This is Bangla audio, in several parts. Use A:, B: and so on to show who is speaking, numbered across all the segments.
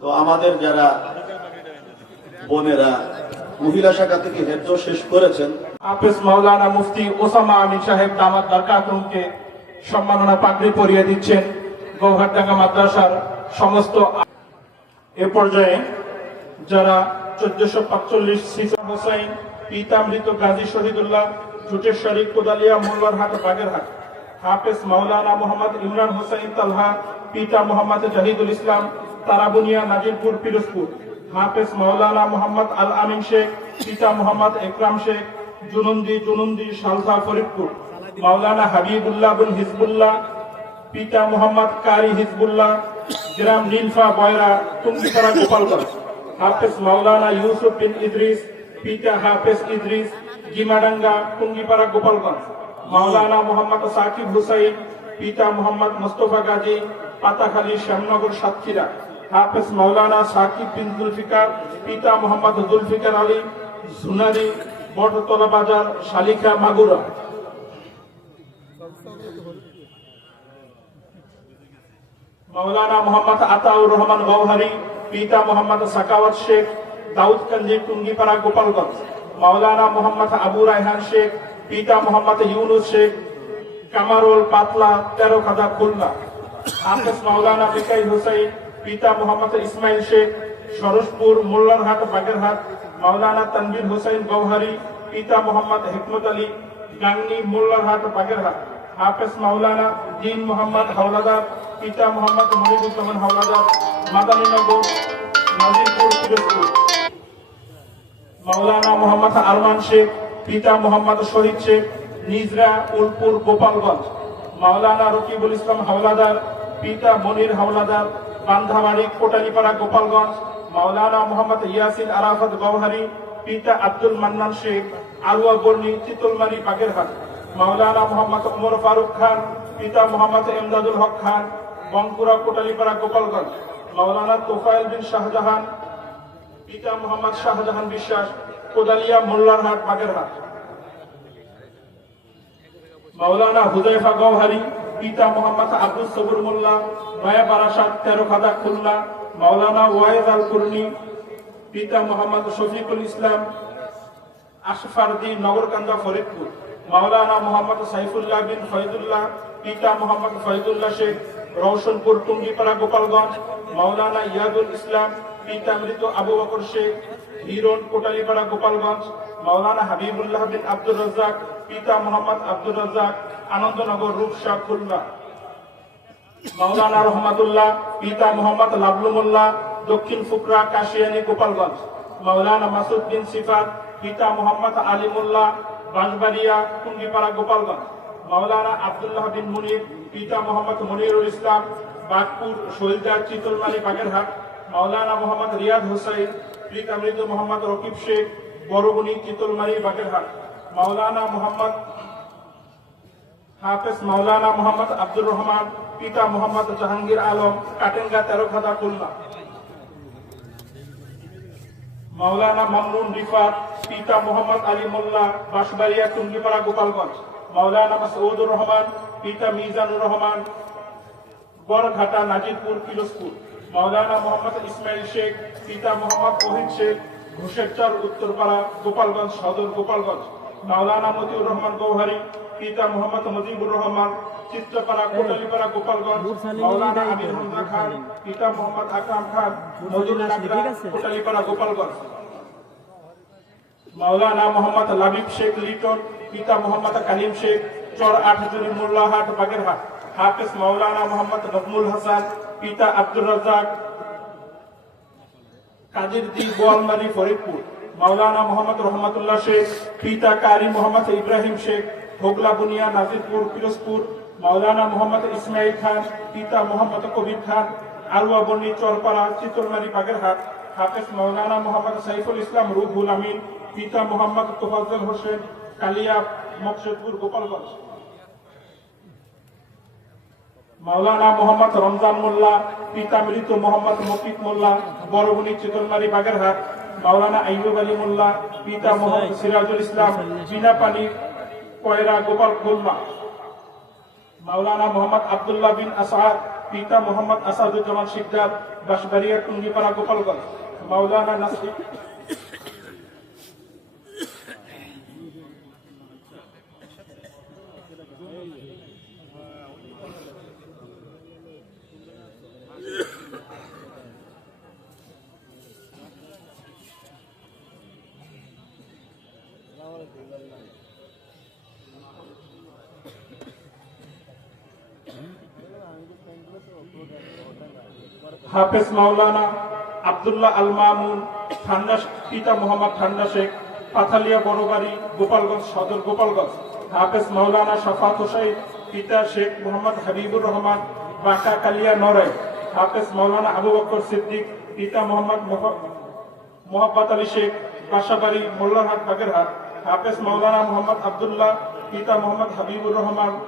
A: তো আমাদের যারা বোনেরা মহিলা শাখা থেকে হেফজ শেষ করেছেন
B: হাফেজ মাওলানা মুফতি ওসামা আমিন সাহেব দামাত দরকাতুমকে সম্মাননা পাগড়ি পরিয়ে দিচ্ছেন গৌহারডাঙ্গা মাদ্রাসার সমস্ত এ পর্যায়ে যারা চোদ্দশো পাঁচচল্লিশ সিসা হোসাইন পিতামৃত গাজী শহীদুল্লাহ জুটের শরীফ কোদালিয়া মোল্লারহাট বাগেরহাট। হাফেজ মাওলানা মোহাম্মদ ইমরান হোসাইন তালহা, পিতা মোহাম্মদ জাহিদুল ইসলাম, তারাবুনিয়া, নাজিরপুর, পিরোজপুর। হাফেজ মাওলানা মোহাম্মদ আল আমিন শেখ, পিতা মোহাম্মদ একরাম শেখ, জুনুন্দি জুনুন্দি সালসা ফরিদপুর। মাওলানা হাবিবুল্লাহ বিন হিজবুল্লাহ, পিতা মোহাম্মদ কারি হিজবুল্লাহ, গ্রাম নীলফা, বয়রা টুঙ্গিপাড়া গোপালগঞ্জ। হাফেজ মাওলানা ইউসুফ বিন ইদ্রিস, পিতা হাফেজ ইদ্রিস জিমাডাঙ্গা টুঙ্গিপাড়া, গোপালগঞ্জ। মাওলানা মোহাম্মদ সাকিব হুসাইন, পিতা মোহাম্মদ মোস্তফা গাজী, পাতাখালী শ্যামনগর সাতক্ষীরা, হাফেজ মাওলানা সাকিব বিন জুলফিকার, পিতা মোহাম্মদ জুলফিকার আলী সুনারি বটতলা বাজার, শালিখা, মাগুরা। মাওলানা মোহাম্মদ আতাউর রহমান গৌহারি পিতা মোহাম্মদ সাকাওয়াত শেখ, দাউদকান্দি, টুঙ্গিপাড়া, গোপালগঞ্জ। মাওলানা মোহাম্মদ আবু রায়হান শেখ পিতা মোহাম্মদ ইউনুস শেখ, কামারুল পাতলা, তেরো খাদা খুলনা। হাফেজ মাওলানা বিকাই হুসাইন, পিতা মোহাম্মদ ইসমাইল শেখ সরসপুর মোল্লারহাট, বাগেরহাট, মাওলানা তানবির হুসাইন গৌহারি পিতা মোহাম্মদ হেকমত আলী, গাংনি, মোল্লারহাট, বাগেরহাট। হাফেজ মাওলানা দিন মোহাম্মদ হাওলাদার, পিতা মোহাম্মদ মনিরুজ্জামান হাওলাদার, মাদানীনগর, নাজিরপুর, পিরোজপুর। মাওলানা মোহাম্মদ আরমান শেখ পিতা মোহাম্মদ শহীদ শেখ, নিজরা উলপুর গোপালগঞ্জ। মাওলানা রকিবুল ইসলাম হাওলাদার, পিতা মনির হাওলাদার বান্ধাবাড়ি কোটালিপাড়া, গোপালগঞ্জ। মাওলানা মোহাম্মদ ইয়াসিন আরাফাত গৌহারি পিতা আব্দুল মান্নান শেখ, আলুয়া বর্ণি, চিতলমারি, বাগেরহাট। মাওলানা মোহাম্মদ উমর ফারুক খান, পিতা মোহাম্মদ এমদাদুল হক খান বঙ্কুরা কোটালিপাড়া, গোপালগঞ্জ। মাওলানা তোফায়েল বিন শাহজাহান, পিতা মোহাম্মদ শাহজাহান বিশ্বাস কোদালিয়া মোল্লারহাট বাগেরহাট মাওলানা হুজাইফা গৌহারি পিতা মোহাম্মদ আব্দুল সবুর মোল্লা, মায়া বারাসাত তেরো খাদা খুলনা, মাওলানা ওয়াইদ আল কুরনি পিতা মোহাম্মদ শফিকুল ইসলাম, আশফারদি নগরকান্দা ফরিদপুর, মাওলানা মোহাম্মদ সাইফুল্লাহ বিন ফয়দুল্লাহ, পিতা মোহাম্মদ ফয়দুল্লাহ শেখ, রওশনপুর টুঙ্গিপাড়া গোপালগঞ্জ, মাওলানা ইয়াদুল ইসলাম পিতা মৃত আবু বকর শেখ হিরন কোটালীপাড়া, গোপালগঞ্জ, মাওলানা হাবিবুল্লাহ বিন আব্দুর রাজ্জাক, পিতা মোহাম্মদ আব্দুর রাজ্জাক, আনন্দনগর রূপসা খুলনা। মাওলানা রহমাতুল্লাহ, পিতা মোহাম্মদ লাবলু মোল্লা, দক্ষিণ ফুকরা, কাশিয়ানি, গোপালগঞ্জ। মাওলানা মাসুদ বিন সিফাত, পিতা মোহাম্মদ আলী মোল্লা, বাঁশবাড়িয়া, টুঙ্গিপাড়া, গোপালগঞ্জ। মাওলানা আব্দুল্লাহ বিন মুনির, পিতা মোহাম্মদ মনিরুল ইসলাম, বাগপুর শৈলদার চিতলমালি, বাগেরহাট। মাওলানা মোহাম্মদ রিয়াদ হোসাইন পিতা মৃত মোহাম্মদ রকিব শেখ বড়গুনি চিতলমারি, বাগেরহাট। মাওলানা মোহাম্মদ হাফেজ মাওলানা মোহাম্মদ আব্দুর রহমান, পিতা মোহাম্মদ জাহাঙ্গীর আলম, কাটেঙ্গা তেরো খাদা খুলনা। মাওলানা মামুন রিফাত, পিতা মোহাম্মদ আলী মোল্লা, বাঁশবাড়িয়া, টুঙ্গিপাড়া, গোপালগঞ্জ। মাওলানা মাসউদুর রহমান, পিতা মিজানুর রহমান গড়ঘাটা নাজিরপুর পিরোজপুর মাওলানা মোহাম্মদ ইসমাইল শেখ পিতা মোহাম্মদ ওহিদ শেখ ঘোষেরচর উত্তরপাড়া গোপালগঞ্জ সদর গোপালগঞ্জ। মাওলানা মতিউর রহমান গৌহারি পিতা মোহাম্মদ মুজিবুর রহমান চিত্রপাড়া কোটালীপাড়া গোপালগঞ্জ। মাওলানা আমির হামজা খান পিতা মোহাম্মদ আকরাম খান মজুর কোটালীপাড়া গোপালগঞ্জ। মাওলানা মোহাম্মদ লাবিব শেখ লিটন পিতা মোহাম্মদ কালিম শেখ চর আটজুলি মোল্লাহাট বাগেরহাট। হাফেজ মাওলানা মোহাম্মদ নজমুল হাসান পিতা আব্দুর রাজাক কাজীর দি বোয়ালমারি ফরিদপুর, মাওলানা মোহাম্মদ রহমতুল্লাহ শেখ, পিতা কারি মোহাম্মদ ইব্রাহিম শেখ, হোগলা বুনিয়া নাজিরপুর, পিরোজপুর, মাওলানা মোহাম্মদ ইসমাইল খান, পিতা মোহাম্মদ কবির খান আলুয়া বন্নি চরপাড়া, চিতলমারি বাগেরহাট, হাফেজ মাওলানা মোহাম্মদ সাইফুল ইসলাম রুহুল আমিন, পিতা মোহাম্মদ তোফাজ্জল হোসেন, কালিয়া মকসুদপুর গোপালগঞ্জ। মাওলানা মোহাম্মদ রমজান মোল্লা পিতা মৃত মোহাম্মদ মফিক মোল্লা বড়গুনি চিতলমারি বাগেরহাট মাওলানা আইয়ুব আলী মোল্লা পিতা মোহাম্মদ সিরাজুল ইসলাম বিনা পানি কয়রা গোপাল খুলনা মাওলানা মোহাম্মদ আব্দুল্লাহ বিন আসাদ পিতা মোহাম্মদ আসাদুজ্জামান শিকদার বাঁশবাড়িয়া টুঙ্গিপাড়া গোপালগঞ্জ মাওলানা নাসির হাফেজ মাওলানা আব্দুল্লাহ আল মামুন ঠান্ডা পিতা মোহাম্মদ ঠান্ডা শেখ, পাথালিয়া বড়বাড়ি, গোপালগঞ্জ সদর গোপালগঞ্জ। হাফেজ মাওলানা শফাত হোসাইন পিতা শেখ মোহাম্মদ হাবিবুর রহমান, বাঁকা কালিয়া নড়াই। হাফেজ মাওলানা আবু বকর সিদ্দিক, পিতা মোহাম্মদ মোহ- মোহাম্মদ আলী শেখ, বাসাবাড়ি, মোল্লারহাট, বাগেরহাট। হাফেজ মাওলানা মোহাম্মদ আব্দুল্লাহ, পিতা মোহাম্মদ হাবিবুর রহমান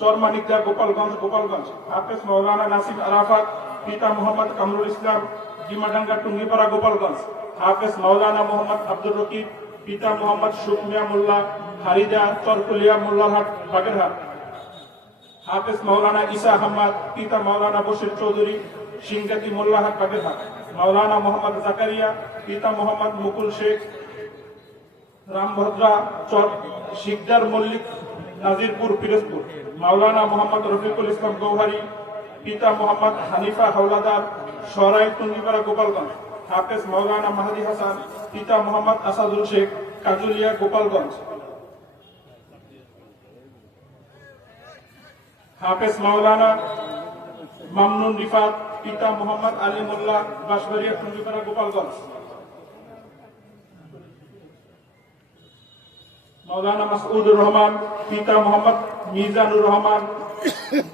B: চরমানিকদা গোপালগঞ্জ গোপালগঞ্জ। হাফেজ মৌলানা নাসিম আরাফাত পিতা মোহাম্মদ কামরুল ইসলাম ডিমাডাঙ্গা টুঙ্গিপাড়া গোপালগঞ্জ, হাফেজ মৌলানা মোহাম্মদ আব্দুর রকিব, পিতা মোহাম্মদ সুকমিয়া মোল্লা হারিদা চরকুলিয়া মোল্লারহাট, বাগেরহাট। হাফেজ মৌলানা ইসা আহমদ, পিতা মৌলানা বশির চৌধুরী, সিংগাতি মোল্লাহাট বাগেরহাট। মৌলানা মোহাম্মদ জাকারিয়া, পিতা মোহাম্মদ মুকুল শেখ, রামভদ্রা চর, শিকদার মল্লিক, নাজিরপুর, পিরোজপুর। মাওলানা মোহাম্মদ রফিকুল ইসলাম গৌহারি পিতা মোহাম্মদ হানিফা হাওলাদার সরাই টুঙ্গিপাড়া গোপালগঞ্জ, হাফেজ মৌলানা মাহাদি হাসান, পিতা মোহাম্মদ আসাদুল শেখ, কাজুলিয়া গোপালগঞ্জ। হাফেজ মাওলানা মামনুন রিফাত, পিতা মোহাম্মদ আলী মোল্লা, বাঁশবাড়িয়া টুঙ্গিপাড়া গোপালগঞ্জ। মৌলানা মাসউদুর রহমান, পিতা মোহাম্মদ মিজানুর রহমান,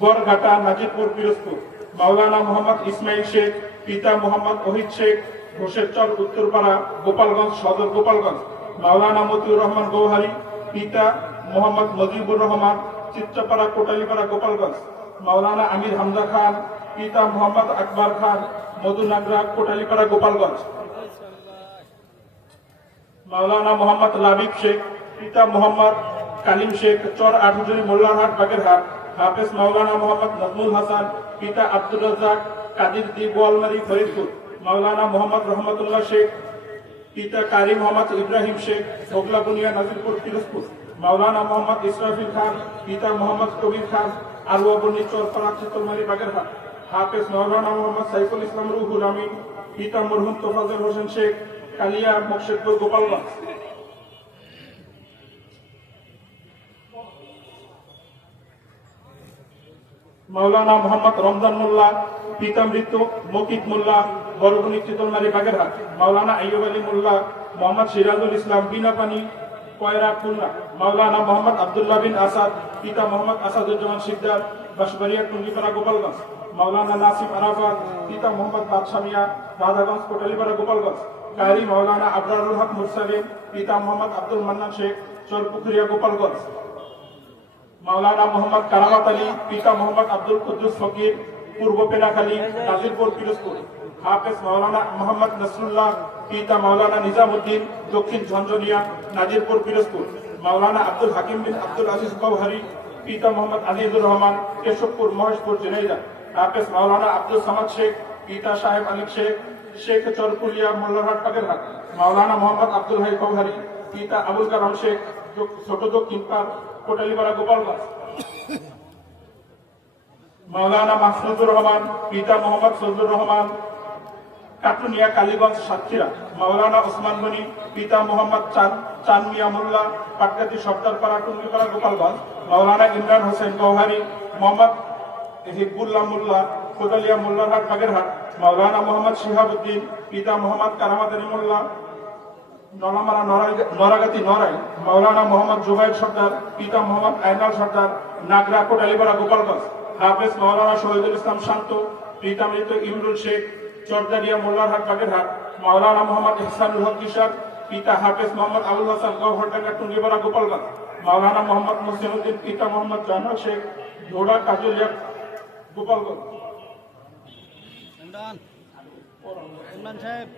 B: বরঘাটা নাজিরপুর পিরোজপুর। মাওলানা মোহাম্মদ ইসমাইল শেখ, পিতা মোহাম্মদ ওহিদ শেখ ঘোষেরচর উত্তরপাড়া, গোপালগঞ্জ, সদর গোপালগঞ্জ। মাওলানা মতিউর রহমান গৌহারি, পিতা মোহাম্মদ মজিবুর রহমান চিত্রপাড়া কোটালীপাড়া, গোপালগঞ্জ। মাওলানা আমির হামজা খান, পিতা মোহাম্মদ আকবর খান, মধুনাগরা, কোটালীপাড়া, গোপালগঞ্জ। মাওলানা মোহাম্মদ লাবিব শেখ পিতা মোহাম্মদ কালিম শেখ, চর আটজনী মোল্লারহাট, বাগেরহাট। হাফেজ মাওলানা মোহাম্মদ নজমুল হাসান, পিতা আব্দুর রাজ্জাক, কাদির দি গোয়ালমারি ফরিদপুর। মাওলানা মোহাম্মদ রহমতুল্লাহ শেখ, পিতা কারি মোহাম্মদ ইব্রাহিম শেখ, হোগলা বুনিয়া নাজিরপুর, পিরোজপুর। মাওলানা মোহাম্মদ ইসরাফিল খান, পিতা মোহাম্মদ কবির খান আলুয়া বন্নি চরপাড়া চিতলমারি, বাগেরহাট। হাফেজ মাওলানা মোহাম্মদ সাইফুল ইসলাম রুহুল আমিন, পিতা মরহুম তোফাজুল হোসেন শেখ, কালিয়া মকশেদপুর গোপালগঞ্জ। মাওলানা মোহাম্মদ রমজান মোল্লা পিতামৃত মকিত মোল্লা বরগুনি চিতলমারি বাগেরহাট, মাওলানা আইয়ুব আলী মোল্লা, মোহাম্মদ সিরাজুল ইসলাম বিনাপানি কয়রা খুলনা, মাওলানা মোহাম্মদ আবদুল্লাহ বিন আসাদ, পিতা মোহাম্মদ আসাদুজ্জামান শিকদার, বাঁশবাড়িয়া টুঙ্গিপাড়া গোপালগঞ্জ, মাওলানা নাসিম আরাফাত, পিতা মোহাম্মদ বাদশামিয়া রাধাগঞ্জ কোটালীপাড়া গোপালগঞ্জ, কারি মাওলানা আবরারুল হক মুরসালিম, পিতা মোহাম্মদ আব্দুল মান্নান শেখ, চরপুকুরিয়া গোপালগঞ্জ। মাওলানা মোহাম্মদ কারামাত আলী, পিতা মোহাম্মদ আব্দুল কুদ্দুস ফকির, পূর্ব পেনাখালী, নাজিরপুর পিরোজপুর। হাফেজ মাওলানা মোহাম্মদ নসরুল্লাহ, পিতা মাওলানা নিজামুদ্দিন, দক্ষিণ ঝঞ্ঝনিয়া, নাজিরপুর পিরোজপুর। মাওলানা আব্দুল হাকিম বিন আব্দুল আজিজ গৌহারি পিতা মোহাম্মদ আজিজুর রহমান, কেশবপুর, মহেশপুর জেনাইদা হাফেজ মাওলানা আব্দুল সামাদ শেখ, পিতা সাহেব আলী শেখ শেখ চরকুলিয়া, মোল্লারহাট বাগেরহাট মাওলানা মোহাম্মদ আব্দুল হাই গৌহারি পিতা আবুল কালাম শেখ, ছোট দক্ষিণ পাড় কোটালীপাড়া গোপালগঞ্জ মাওলানা মাহফুজুর রহমান, পিতা মোহাম্মদ ফজলুর রহমান, কাটুনিয়া কালীগঞ্জ সাতক্ষীরা। মাওলানা ওসমান গনি, পিতা মোহাম্মদ চাঁদ চান মিয়া মোল্লা পাটকাতি সর্দারপাড়া টুঙ্গিপাড়া গোপালগঞ্জ মাওলানা ইমরান হোসেন গৌহারি, মোহাম্মদ হিব্বুল্লাহ মোল্লা কোদালিয়া মোল্লারহাট, বাগেরহাট। মাওলানা মোহাম্মদ শিহাবুদ্দিন, পিতা মোহাম্মদ কারামাদ আলী মোল্লা নলামারা নড়াগাতি নড়াই মাওলানা মোহাম্মদ জুবাইর সর্দার, পিতা মোহাম্মদ আইনাল সর্দার, নাগরা কোটালীপাড়া গোপালগঞ্জ। হাফেজ মাওলানা শহীদুল ইসলাম শান্ত, পিতা মৃত ইমরুল শেখ, চরদারিয়া মোল্লারহাট বাগেরহাট। মাওলানা মোহাম্মদ ইহসানুল হক কিশোর, পিতা হাফেজ মোহাম্মদ আবুল হাসান গৌহরডাঙ্গা টুঙ্গিপাড়া গোপালগঞ্জ। মাওলানা মোহাম্মদ মুসলিমউদ্দিন পিতা মোহাম্মদ জাহান শেখ, ধোড়া কাজুলিয়া গোপালগঞ্জ।
C: সাহেব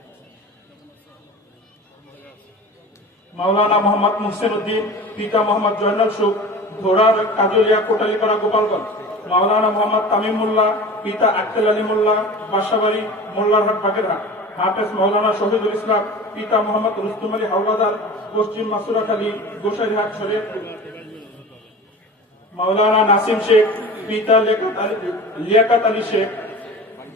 B: মাওলানা মোহাম্মদ মুহসিন উদ্দিন পিতা মোহাম্মদ জয়নাল সুখ, ঘোড়ার কাজলিয়া কোটালীপাড়া গোপালগঞ্জ। মাওলানা মোহাম্মদ তামিম মোল্লা পিতা আক্কেল আলী মোল্লা, বাসাবাড়ি, মোল্লারহাট, বাগেরহাট। হাফেজ মাওলানা শহীদুল ইসলাম, পিতা মোহাম্মদ রুস্তুম আলী হাওলাদার পশ্চিম মাসুরাখালী গোসাইরহাট শরীয়তপুর মাওলানা নাসিম শেখ, পিতা লিয়াকত আলী শেখ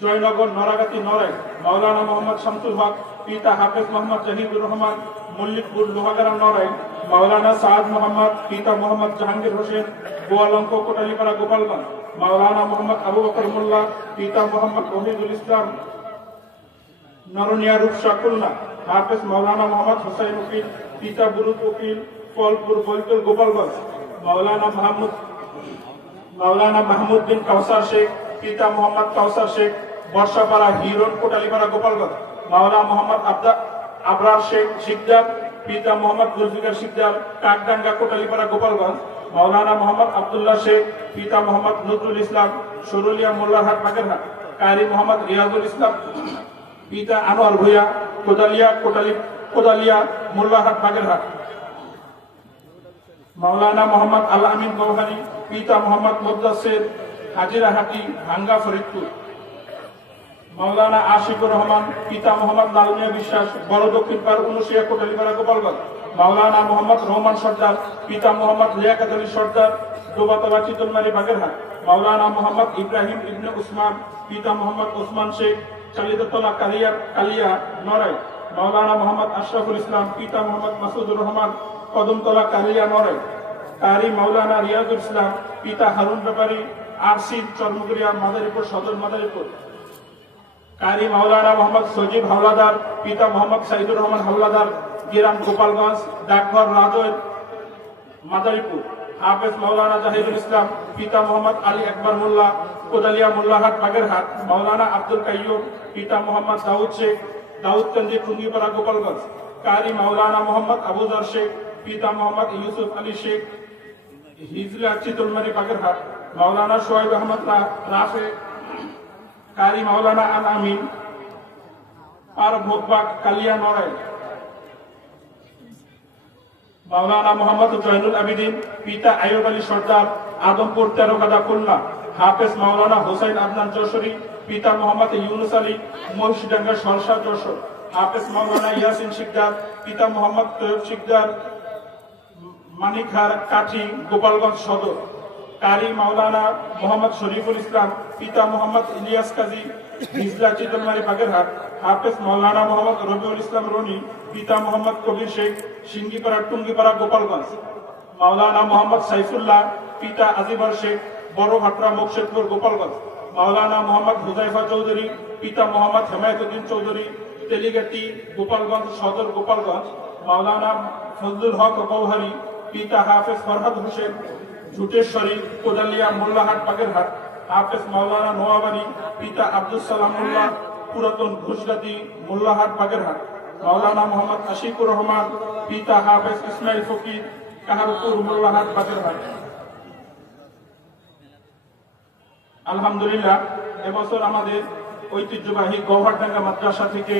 B: জয়নগর, নরাগাতি নড়াই মাওলানা মোহাম্মদ শামসুল হক, পিতা হাফেজ মোহাম্মদ জাহিদুর রহমান, মল্লিকপুর লোহাগারা নড়াই মাওলানা সাদ মোহাম্মদ, পিতা মোহাম্মদ জাহাঙ্গীর হোসেন, গোয়ালঙ্ক, কোটালীপাড়া, গোপালগঞ্জ, মাওলানা মোহাম্মদ আবু বকর মোল্লা, পিতা মোহাম্মদ ওহিদুল ইসলাম, নরনিয়া রূপসা খুলনা, হাফেজ মাওলানা মোহাম্মদ হোসাইন উকিল, পিতা বুরুদ উকিল, ফলপুর, বৈতুল, গোপালগঞ্জ, মাওলানা মাহমুদ মাওলানা মাহমুদ বিন কাউসার শেখ, পিতা মোহাম্মদ কাউসার শেখ বর্ষাপাড়া হিরন কোটালীপাড়া গোপালগঞ্জ। মাওলানা মোহাম্মদ আবদা আবরার শেখ শিকদার, পিতা মোহাম্মদ জুলফিকার শিকদার, কাকডাঙ্গা কোটালীপাড়া গোপালগঞ্জ। মাওলানা মোহাম্মদ আব্দুল্লাহ শেখ, পিতা মোহাম্মদ নজরুল ইসলাম, সরুলিয়া মোল্লারহাট বাগেরহাট কারি মোহাম্মদ রিয়াজুল ইসলাম, পিতা আনোয়ার ভূঁইয়া, কোদালিয়া কোটালি কোদালিয়া মোল্লাহাট বাগেরহাট। মাওলানা মোহাম্মদ আল আমিন গৌহারি পিতা মোহাম্মদ মুদাসের হাজিরাহাটি, ভাঙ্গা ফরিদপুর। মাওলানা আশিকুর রহমান, পিতা মোহাম্মদ লালমিয়া বিশ্বাস, বড় দক্ষিণ পার উনশিয়া কোটালীপাড়া গোপালগঞ্জ। মাওলানা মোহাম্মদ রহমান সর্দার, পিতা মোহাম্মদ লিয়াকাত আলী সর্দার দোবাতলা চিতলমারি বাগেরহাট। মাওলানা মোহাম্মদ ইব্রাহিম ইবনে উসমান, পিতা মোহাম্মদ ওসমান শেখ, চালিদতলা কালিয়া কালিয়া নড়াই। মাওলানা মোহাম্মদ আশরাফুল ইসলাম, পিতা মোহাম্মদ মাসুদুর রহমান, কদমতলা কালিয়া নড়াই। কারি মাওলানা রিয়াজুল ইসলাম, পিতা হারুন ব্যাপারী আরসিদ চর্মগুড়িয়া মাদারীপুর, সদর মাদারীপুর। কারি মাওলানা মোহাম্মদ সজিব হাওলাদার, পিতা মোহাম্মদ সাইদুর রহমান হাওলাদার, গিরাম গোপালগঞ্জ, ডাকঘর রাজয় মাদারীপুর। হাফেজ মাওলানা জাহিদুল ইসলাম, পিতা মোহাম্মদ আলী আকবর মোল্লা, কোদালিয়া মোল্লাহাট বাগেরহাট, মাওলানা আব্দুল কাইয়ুম, পিতা মোহাম্মদ দাউদ শেখ দাউদগঞ্জি টুঙ্গিপাড়া গোপালগঞ্জ। কারি মাওলানা মোহাম্মদ আবুজার শেখ, পিতা মোহাম্মদ ইউসুফ আলী শেখ, হিজলা চিতলমারি বাগেরহাট। মাওলানা সোহেব আহমদ রাফে কারি মাওলানা আল আমিন, আর ভোগবাগ কালিয়া নড়াই মাওলানা মোহাম্মদ জয়নুল আবিদিন, পিতা আয়ুব আলী সর্দার, আদমপুর তেরোগাদা খুলনা, হাফেজ মাওলানা হোসাইন আদনান যশোরী পিতা মোহাম্মদ ইউনুস আলী মহিষডাঙ্গা সরসা যশোর, হাফেজ মাওলানা ইয়াসিন শিকদার, পিতা মোহাম্মদ তৈয়ব শিকদার, মানিকহার কাঠি, গোপালগঞ্জ সদর। কারি মাওলানা মোহাম্মদ শরীফুল ইসলাম, পিতা মোহাম্মদ ইলিয়াস কাজী, হিজলা চিতলমারি বাগেরহাট, হাফেজ মাওলানা মোহাম্মদ রবিউল ইসলাম রনি, পিতা মোহাম্মদ কবির শেখ সিঙ্গিপাড়া টুঙ্গিপাড়া গোপালগঞ্জ। মাওলানা মোহাম্মদ সাইফুল্লাহ, পিতা আজিবার শেখ, বড় ভাটরা মোকশেদপুর গোপালগঞ্জ। মাওলানা মোহাম্মদ হুজাইফা চৌধুরী, পিতা মোহাম্মদ হেমায়তুদ্দিন চৌধুরী, তেলিগাটি গোপালগঞ্জ সদর গোপালগঞ্জ। মাওলানা ফজলুল হক গৌহারি, পিতা হাফেজ ফরহাদ হোসেন ঝুটেশ্বরী কোদালিয়া, মোল্লাহাট, বাগেরহাট, হাফেজ মাওলানা নোয়াবাড়ি, পিতা আব্দুল সালাম মোল্লা পুরাতন ঘুষগাতি, মোল্লাহাট, বাগেরহাট, মাওলানা মোহাম্মদ আশিকুর রহমান, পিতা হাফেজ ইসমাইল ফকির, কাহারপুর, মোল্লাহাট, বাগেরহাট। আলহামদুলিল্লাহ, এবছর আমাদের ঐতিহ্যবাহী গৌহারডাঙ্গা মাদ্রাসা থেকে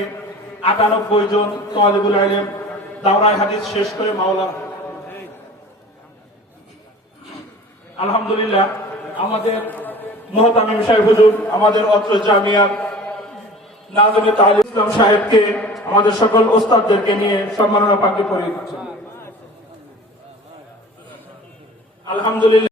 B: আটানব্বই জন তোয়ালিবুল আইলেম দাওরাই হাদিস শেষ করে মাওলা আলহামদুলিল্লাহ, আমাদের মোহতামিম সাহেব হুজুর, আমাদের অত্র জামিয়ার নাজমে তাহল ইসলাম সাহেবকে, আমাদের সকল ওস্তাদদেরকে নিয়ে সম্মাননা পাকে পরিয়ে আলহামদুলিল্লাহ।